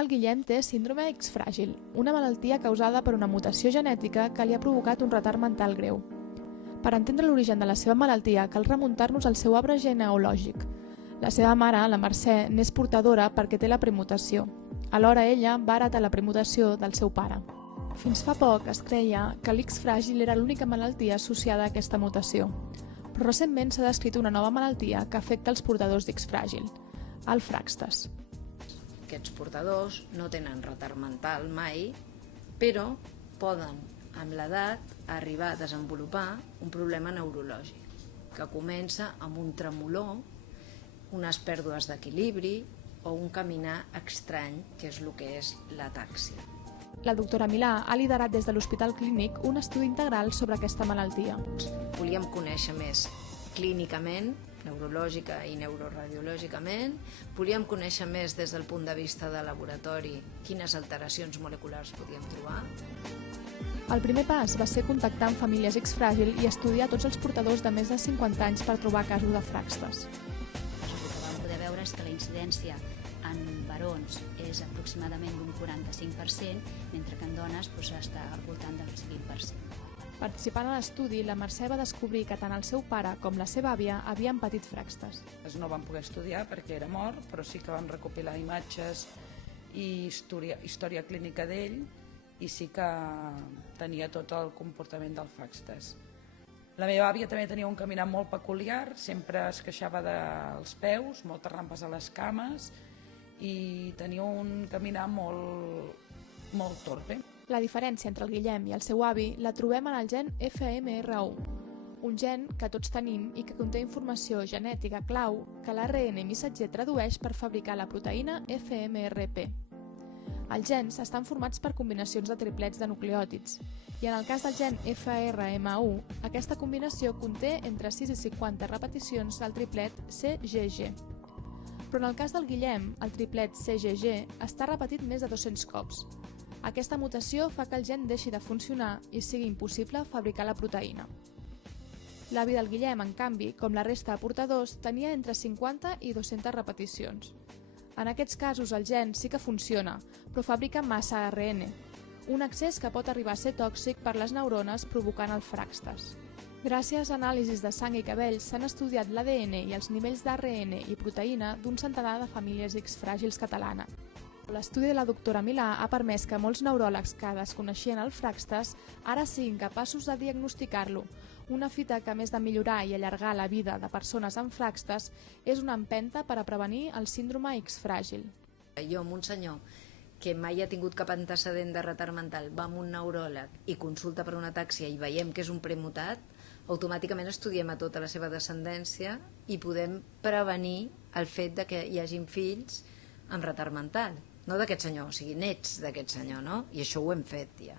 El Guillem té síndrome X fràgil, una malaltia causada per una mutació genètica que li ha provocat un retard mental greu. Per entendre l'origen de la seva malaltia cal remuntar-nos al seu arbre genealògic. La seva mare, la Mercè, n'és portadora perquè té la premutació. Alhora ella va heretar la premutació del seu pare. Fins fa poc es creia que l'X fràgil era l'única malaltia associada a aquesta mutació, però recentment s'ha descrit una nova malaltia que afecta els portadors d'X fràgil, el Fraxtes. Aquests portadors no tenen retard mental mai, però poden, amb l'edat, arribar a desenvolupar un problema neurològic, que comença amb un tremolor, unes pèrdues d'equilibri o un caminar estrany, que és el que és l'atàxia. La doctora Milà ha liderat des de l'Hospital Clínic un estudi integral sobre aquesta malaltia. Volíem conèixer més clínicament, neurològica i neuroradiològicament, volíem conèixer més des del punt de vista de laboratori quines alteracions moleculars podíem trobar. El primer pas va ser contactar amb famílies X fràgil i estudiar tots els portadors de més de 50 anys per trobar casos de Fraxtes. El que vam poder veure és que la incidència en barons és aproximadament d'un 45%, mentre que en dones està al voltant del 20%. Participant a l'estudi, la Mercè va descobrir que tant el seu pare com la seva àvia havien patit Fraxtes. No vam poder estudiar perquè era mort, però sí que vam recopilar imatges i història clínica d'ell i sí que tenia tot el comportament del Fraxtes. La meva àvia també tenia un caminar molt peculiar, sempre es queixava dels peus, moltes rampes a les cames i tenia un caminar molt torpe. La diferència entre el Guillem i el seu avi la trobem en el gen FMR1, un gen que tots tenim i que conté informació genètica clau que l'ARN missatger tradueix per fabricar la proteïna FMRP. Els gens estan formats per combinacions de triplets de nucleòtids, i en el cas del gen FRM1, aquesta combinació conté entre 6 i 50 repeticions del triplet CGG. Però en el cas del Guillem, el triplet CGG està repetit més de 200 cops. Aquesta mutació fa que el gen deixi de funcionar i sigui impossible fabricar la proteïna. L'avi del Guillem, en canvi, com la resta de portadors, tenia entre 50 i 200 repeticions. En aquests casos el gen sí que funciona, però fabrica massa ARN, un excés que pot arribar a ser tòxic per les neurones provocant el Fraxtes. Gràcies a anàlisis de sang i cabells s'han estudiat l'ADN i els nivells d'ARN i proteïna d'un centenar de famílies X fràgils catalanes. L'estudi de la doctora Milà ha permès que molts neuròlegs que desconeixien el Fraxtes ara siguin capaços de diagnosticar-lo, una fita que, a més de millorar i allargar la vida de persones amb Fraxtes, és una empenta per a prevenir el síndrome X fràgil. Jo, amb un senyor que mai ha tingut cap antecedent de retard mental, va amb un neuròleg i consulta per una atàxia i veiem que és un premutat, automàticament estudiem a tota la seva descendència i podem prevenir el fet de que hi hagin fills amb retard mental. No d'aquest senyor, o sigui, nets d'aquest senyor, no? I això ho hem fet ja.